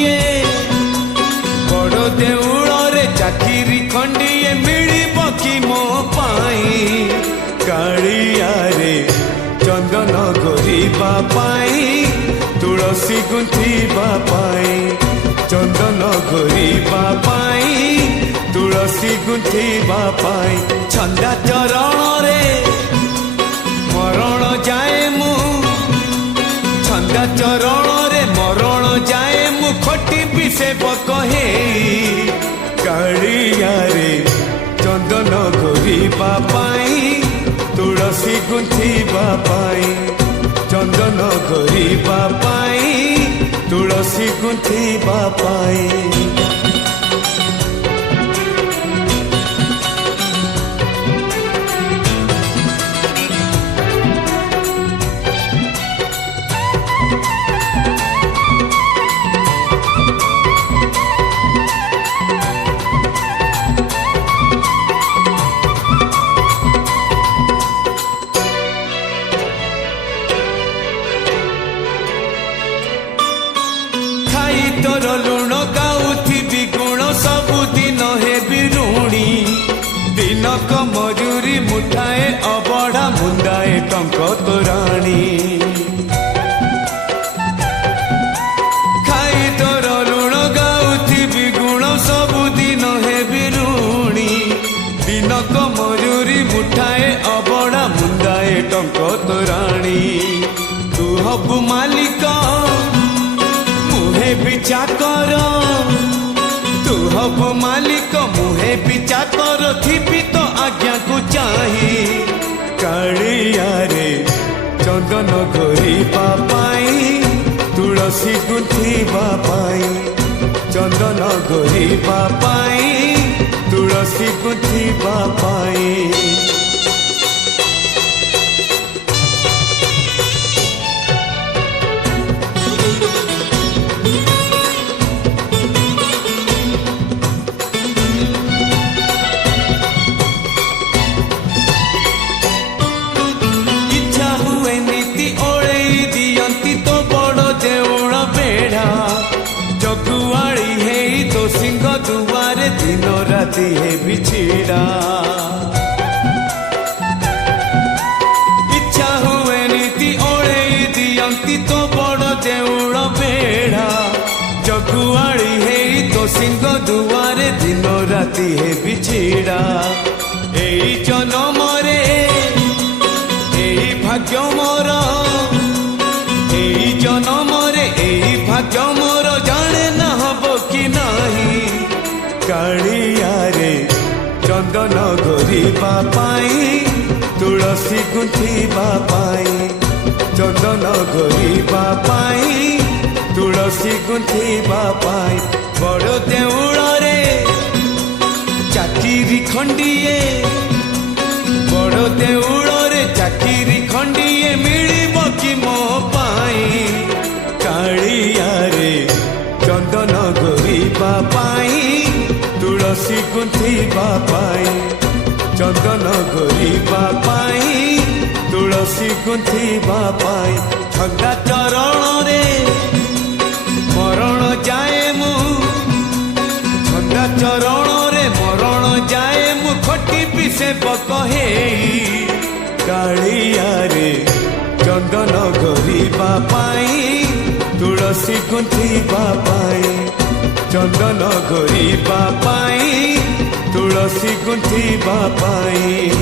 खंडिए बड़ देउଳରେ चाकिरी खंडिए मिलिब कि मो पाई कालिया रे चंदन गोरीबा पाई तुलसी गुंथिबा पाई चंदन गोरीबा पाई तुलसी गुंथिबा पाई छंदा चरण रे मरण जाए मु छंदा चरण रे मरण जाए मु खटी पिसे कहे कालिया रे चंदन गोरीबा पाई तुलसी गुंथिबा पाई चंदन गोरीबा पाई तुलसी गुंथिबा पाई तोर लुण गाउथी गुण सबुदिन हे बिरुणी दिनक मजूरी मुठाए अबढ़ा मुंदाए टंक तोराणी खाई तोर लुण गाउथी गुण सबुदिन हे बिरुणी दिनक मजूरी मुठाए अबढ़ा मुंदाए टंक तोराणी तू हबु मालिक पिछा कर तू हब मालिक मुहे पिछा कर थी तो आज्ञा को चाही कालिया रे चंदन गोरीबा पाई तुलसी गुंथिबा पाई चंदन गोरीबा पाई तुलसी गुंथिबा पाई जगुआड़ी है तो सिंह दुआरे दिन राति है बिछड़ा इच्छा हुए नीति ओढ़े दियंती तो बड़ देउड़ बेड़ा जगुआड़ी है तो सिंह दुआरे दिन राति है बिछड़ा एई जन्म रे एई भाग्य मोर एई जन्म रे एई भाग्य मोर जाने न हब कि नहीं कालिया रे चंदन गोरीबा पाई तुलसी गुंथिबा पाई चंदन गोरीबा पाई तुलसी गुंथिबा पाई बड़ देउଳରେ चाकिरी खंडिए बड़ देउଳରେ चाकिरी खंडिए मिलिब कि मो पाई कालिया रे चंदन गोरीबा पाई तुलसी गुंथिबा पाई चंदन गोरीबा पाई तुलसी गुंथिबा पाई छंदा चरण रे मरण जाए मु छंदा चरण रे मरण जाए मु खटी पिसे कहे कालिया रे चंदन गोरीबा पाई तुलसी गुंथिबा पाई चंदन गोरीबा पाई तुलसी गुंथिबा पाई।